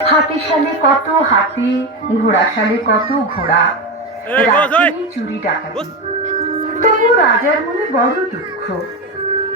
হাতিশালে কত হাতি, ঘোড়াশালে কত ঘোড়া, রাজ্যে চুরি ডাকাতি। তবু রাজার মনে বড় দুঃখ,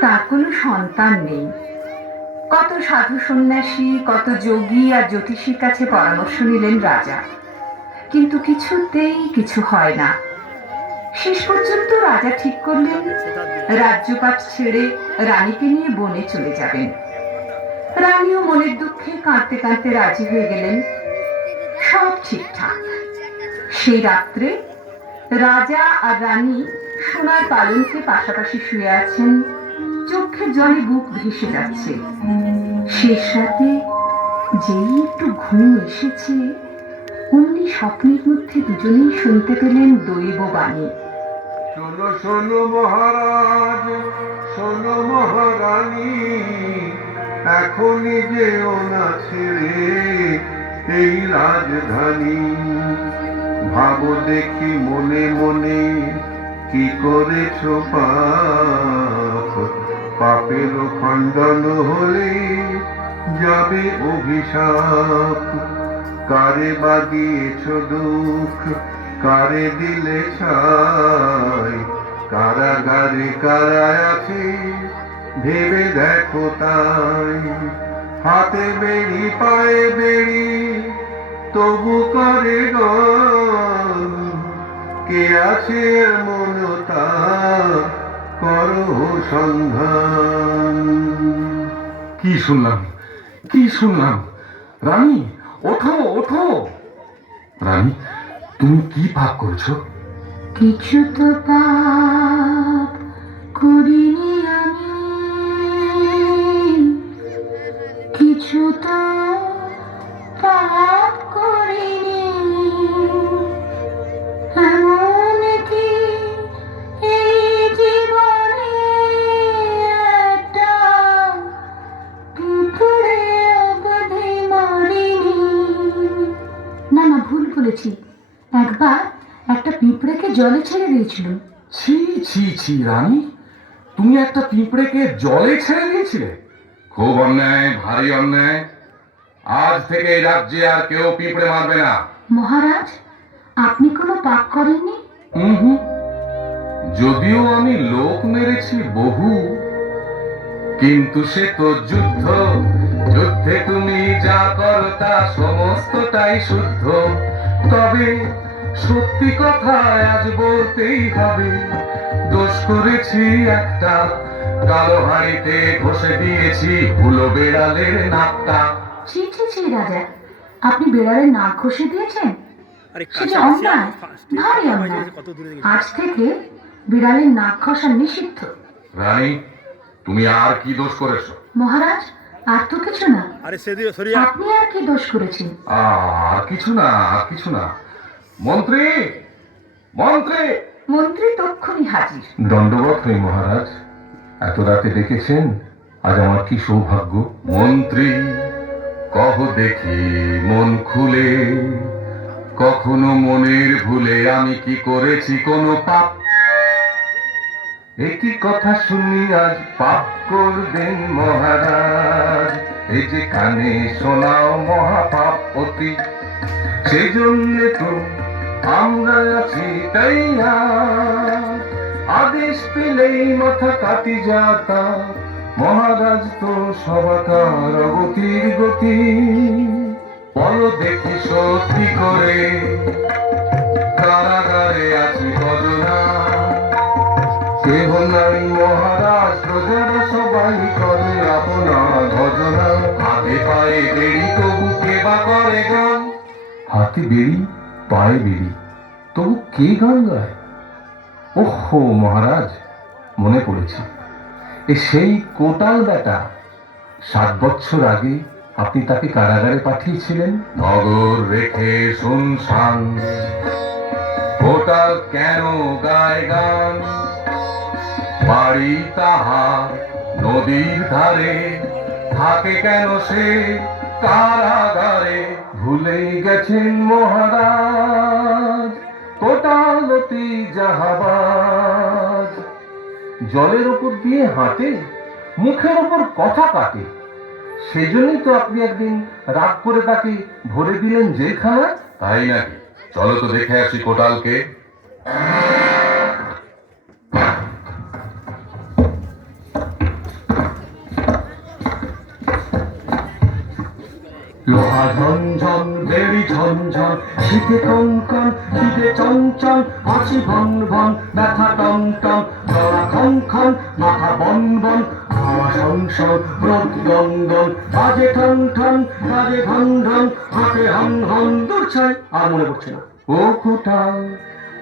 তার কোনো সন্তান নেই। কত সাধু সন্ন্যাসী, কত যোগী আর জ্যোতিষীর কাছে পরামর্শ নিলেন রাজা, কিন্তু কিছুতেই কিছু হয় না। শেষ পর্যন্ত রাজা ঠিক করলেন রাজ্যপাট ছেড়ে রানীকে নিয়ে বনে চলে যাবেন। রানীও মনের দুঃখে কাঁদতে কাঁদতে রাজি হয়ে গেলেন। সব ঠিকঠাক। সেই রাত্রে রাজা আর রানী সোনার পালঙ্কে পাশাপাশি শুয়ে আছেন, চোখের জলে বুক ভেসে যাচ্ছে। শেষ রাতে যেই একটু ঘুম এসেছে, অমনি স্বপ্নের মধ্যে দুজনেই শুনতে পেলেন দৈব বাণী। শোনো শোনো মহারাজ, শোনো মহারানী, এখনই যেও না ছেড়ে এই রাজধানী। ভাবো দেখি মনে মনে কি করেছ পাপ, পাপের খণ্ডন হলে যাবে অভিশাপ। কারে বা দিয়েছ দুঃখ, কারে দিলে ছাই, কারাগারে কারা আছে ভেবে দেখো তাই। হাতে বেড়ি পায়ে বেড়ি তবু করে গান, কে আছে মনতা করো সন্ধান। কি শুনলাম, কি শুনলাম? রানী ওঠো, ওঠো। রানী, তুমি কি পাপ করছো? কিছু তো পাপ করিনি আমি, কিছু তো পাপ করিনি। এমন কি এই জীবনে একটা পিঁপড়ে অবধি মরিনি। না না, ভুল বলেছি। একবার একটা পিঁপড়েকে জলে ছেড়ে দিয়েছিল। ছি ছি ছি রানী, তুমি একটা পিঁপড়েকে জলে ছেড়ে দিয়েছিলে? খুব অন্যায়, ভারী অন্যায়। আজ থেকে এই রাজ্যে আর কেউ পিঁপড়ে মারবে না। মহারাজ, আপনি কোনো পাপ করেননি? হুম, যদিও আমি লোক মেরেছি বহু, কিন্তু সে তো যুদ্ধ। যুদ্ধে তুমি যা করো তা সমস্তটাই শুদ্ধ। তবে সত্যি কথা আজ বলতেই হবে, দোষ করেছি একটা। কালো হাড়িতে ঘষে দিয়েছি হুলো বেড়ালের নাকটা। ছি ছি ছি রাজা, আপনি বেড়ালের নাক ঘষে দিয়েছেন? সেটা অন্যায়, ভারী অন্যায়। আজ থেকে বিড়ালের নাক ঘষা নিষিদ্ধ। রানী, তুমি আর কি দোষ করেছো? মহারাজ, আর তো কিছু না। আপনি আর কি দোষ করেছেন? আর কিছু না, আর কিছু না। মন্ত্রী, মন্ত্রী। মন্ত্রী তক্ষুনি হাজির। দণ্ডবত হই মহারাজ, এত রাতে ডেকেছেন, আজ আমার কি সৌভাগ্য। মন্ত্রী, কহ দেখি মন খুলে, কখনো মনের ভুলে আমি কি করেছি কোনো পাপ? একই কথা শুনি আজ পাপ করবেন মহারাজ। এই যে কানে শোনাও মহাপাপ অতি, সেই জন্য তো আমরা আছি তাই না। আদেশ পেলেই মাথা কাটি যাতা, মহারাজ তো সবাকার অগতির গতি। বলো দেখি সত্যি করে, কারাগারে আছি কজনা। কেহ নাই মহারাজ, প্রজারা সবাই করে আপনার ভজনা। হাতে পায়ে বেড়ি তবু কে বা করে গান। হাতে বেড়ি পায়ে বেড়ি তবু কে গান গায়? ওহো মহারাজ, মনে পড়েছে, এ সেই কোটাল বেটা। 7 বছর আগে আপনি তাকে কারাগারে পাঠিয়েছিলেন। নগর রেখে শুনশান, কোটাল কেন গায় গান? বাড়ি তাহার নদীর ধারে, থাকে কেন সে কারাগারে? ভুলে গেছেন মহারাজ, কোটালতি জাহাবাজ। জলের ওপর দিয়ে হাঁটে, মুখের ওপর কথা কাটে, সেই জন্যই তো আপনি একদিন রাগ করে তাকে ভরে দিলেন জেলখানা। তাই নাকি? চলো তো দেখে আসি কোটালকে। লোহা ঝনঝন, বেড়ি ঝনঝন, শীতে কনকন, শীতে চঞ্চল, হাসি ভন ভন, ব্যথা টন টন, গলা খন খন, মাথা বন বন, হাওয়া শন শন, রোদ গন গন, বাজে ঠন ঠন, বাজে ঘন ঘন, হাতে হন হন, দূর ছাই, আর মনে পড়ছে না। ও কোটাল,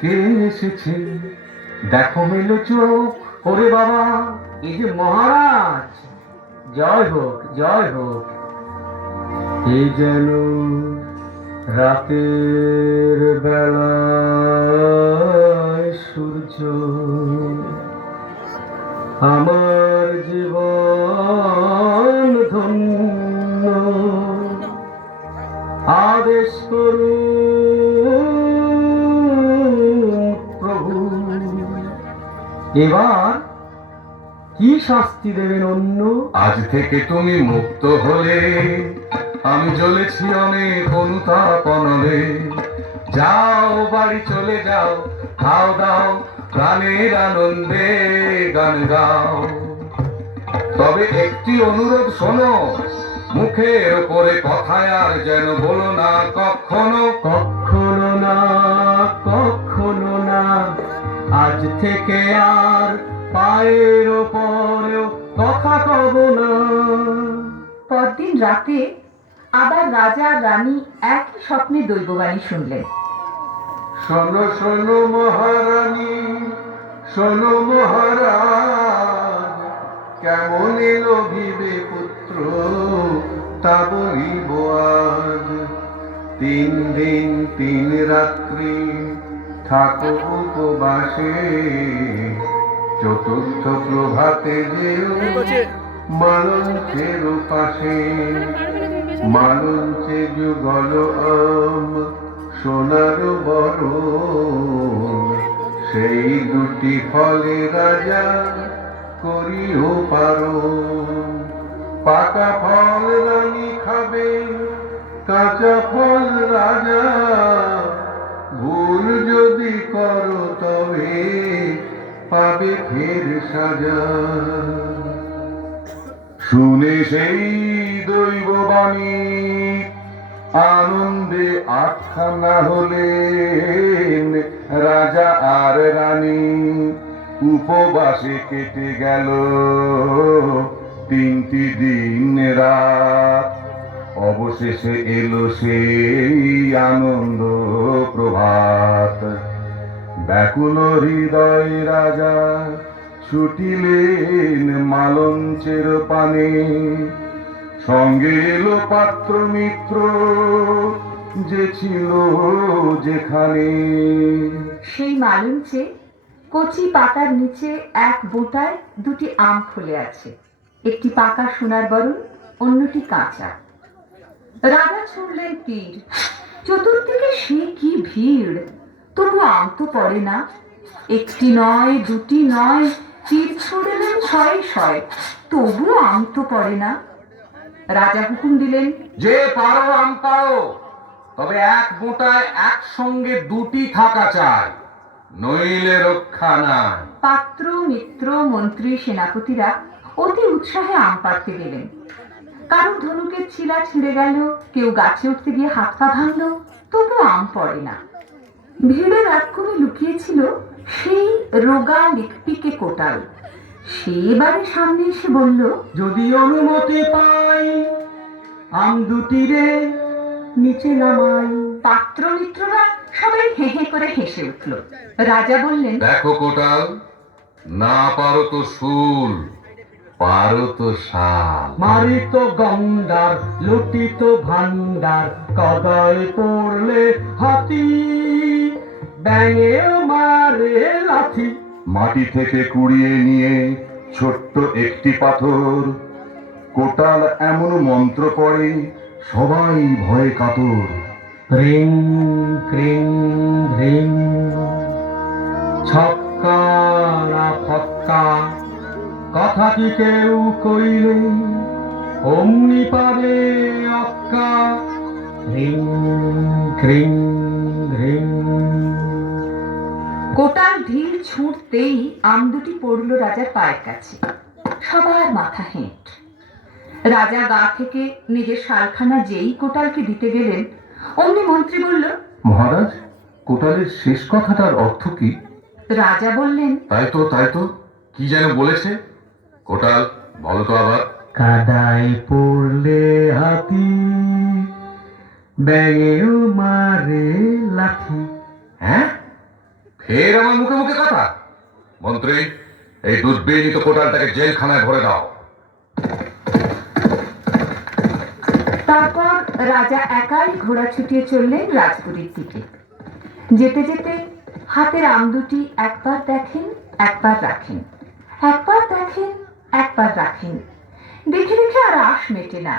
কে এসেছে? দেখো মেলো চোখ, ওরে বাবা, এই যে মহারাজ। জয় হোক, জয় হোক। এই যেন রাতের বেলায় সূর্য, আমার জীবন ধন্য, আদেশ করুন প্রভু। এবার কি শাস্তি দেবেন অন্য? আজ থেকে তুমি মুক্ত হলে, আমি জ্বলেছি অনেক অনুতাপ অনলে। যাও বাড়ি চলে যাও, খাও দাও, প্রাণের আনন্দে গান গাও। তবে একটি অনুরোধ শোনো, মুখের ওপরে কথায় আর যেন বলো না কখনো। কখনো না, কখনো না, আজ থেকে আর পায়ের ওপরেও কথা কব না। পরদিন রাতে আবার রাজা আর রানী একই স্বপ্নে দৈববাণী শুনলেন। শোনো শোনো মহারানী, শোনো মহারাজ, কেমন এলো ভিবে পুত্র তা বলিব আজ। 3 দিন 3 রাত্রি থাকো উপবাসে, চতুর্থ প্রভাতে যেও মালঞ্চের পাশে। মালঞ্চে যুগল আম সোনার বড়, সেই দুটি ফলে রাজা করিও পারো। পাকা ফল রানী খাবে, কাঁচা ফল রাজা, ভুল যদি করো তবে পাবে ফের সাজা। শুনে সেই দৈববাণী আনন্দে আটখানা হলেন রাজা আর রানী। উপবাসে কেটে গেল 3টি দিন রাত, অবশেষে এলো সেই আনন্দ প্রভাত। ব্যাকুল হৃদয় রাজা ছুটিলেন মালঞ্চের পানে, সঙ্গে এলো পাত্র মিত্র যে ছিল যেখানে। সেই মালঞ্চে কচি পাতার নিচে এক বোঁটায় 2টি আম ফলে আছে, একটি পাকা সোনার বরণ, অন্যটি কাঁচা। রাজা ছুড়লেন তীর, চতুর্দিকে সে কি ভিড়, তবু আম তো পড়ে না। 1টি নয়, 2টি নয়, তীর ছুড়লেন 6 তবু আম তো পড়ে না। রাজা হুকুম দিলেন, যে পারো আম পারো, তবে এক বোঁটায় একসঙ্গে 2টি থাকা চাই, নইলে রক্ষা নাই। পাত্র মিত্র মন্ত্রী সেনাপতিরা অতি উৎসাহে আম পাড়তে গেলেন। কারো ধনুকের ছিলা ছিঁড়ে গেল, কেউ গাছে উঠতে গিয়ে হাত পা ভাঙল, তবু আম পড়ে না। ভিড়ের এক কোণে লুকিয়েছিল সেই রোগা লিকপিকে কোটাল। সে এবারে সামনে এসে বলল, যদি অনুমতি পাই, আম দুটিরে নিচে নামাই। পাত্র মিত্ররা সবাই হে হে করে হেসে উঠল। রাজা বললেন, দেখো কোটাল, না পারো তো শুল, পারো তো শাল। মারিত গন্ডার, লুটিত ভান্ডার, কদায় পড়লে হাতি, ব্যাঙে মারে লাথি। মাটি থেকে কুড়িয়ে নিয়ে ছোট্ট একটি পাথর, কোটাল এমন মন্ত্র পড়ে সবাই ভয়ে কাতর। ক্রিং ক্রিং ধ্রিং, ছক্কা না ফক্কা, কথা কি কেউ কইলে, অমনি পাবে অক্কা রিং ক্রিং রিং। কোটাল ঢিল ছুঁড়তেই আম দুটি পড়ল রাজার পায়ের কাছে। সবার মাথা হেঁট। রাজা গা থেকে নিজের শালখানা যেই কোটালকে দিতে গেলেন, অমনি মন্ত্রী বলল, মহারাজ, কোটালের শেষ কথাটার অর্থ কি? রাজা বললেন, তাই তো কি যেন বলেছে? কোটাল, বলো তো আবার। কাদায় পড়লে হাতি, ব্যাঙেও মারে লাঠি। হ্যাঁ, ফের আমার মুখে মুখে কথা? মন্ত্রী, এই দুর্বিনীত কোটালটাকে জেলখানায় ভরে দাও। তারপর রাজা একাই ঘোড়া ছুটিয়ে চললেন রাজপুরীর দিকে। যেতে যেতে হাতের আম দুটি একবার দেখেন, একবার রাখেন, একবার দেখেন, একবার রাখেন। দেখে দেখে আর আশ মেটে না।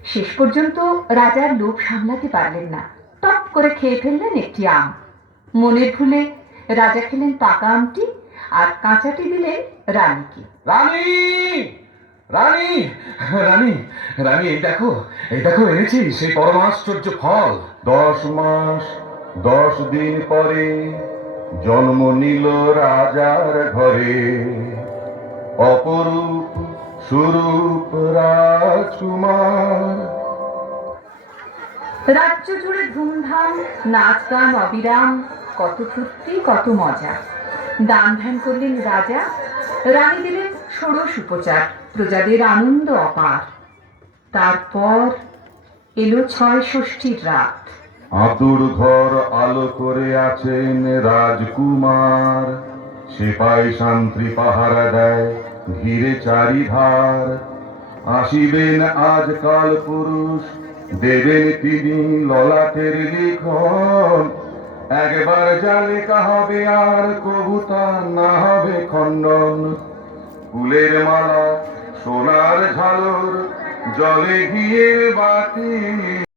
শেষ পর্যন্ত রাজার লোভ সামলাতে পারলেন না, টপ করে খেয়ে ফেললেন একটি আম। মনের ভুলে রাজা খেলেন পাকা আমটি, আর কাঁচাটি দিলেন রানীকে। রানী, রানী, রানী, রানী, এই দেখো এনেছি সেই পরমাশ্চর্য ফল। 10 মাস 10 দিন পরে জন্ম নিল রাজার ঘরে, অপরূপ সুরূপ রাজকুমার। রাজ্য জুড়ে ধুমধাম, নাচ গান অবিরাম, কত ফুর্তি, কত মজা। দান ধ্যান করলেন রাজা, রানী দিলেন ষোড়শ উপচার, প্রজাদের আনন্দ অপার। তারপর এলো 6 ষষ্ঠীর রাত। আতুর ঘর আলো করে আছেন রাজকুমার, সিপাই শান্তি পাহারা দেয় ঘিরে চারিধার। আসিবেন আজকাল পুরুষ, দেবেন তিনি ললাটের লিখন। একবার যা লেখা হবে আর কবুতা না হবে খণ্ডন। ফুলের মালা সোনার ঝালর, জলে গিয়ে বাতি।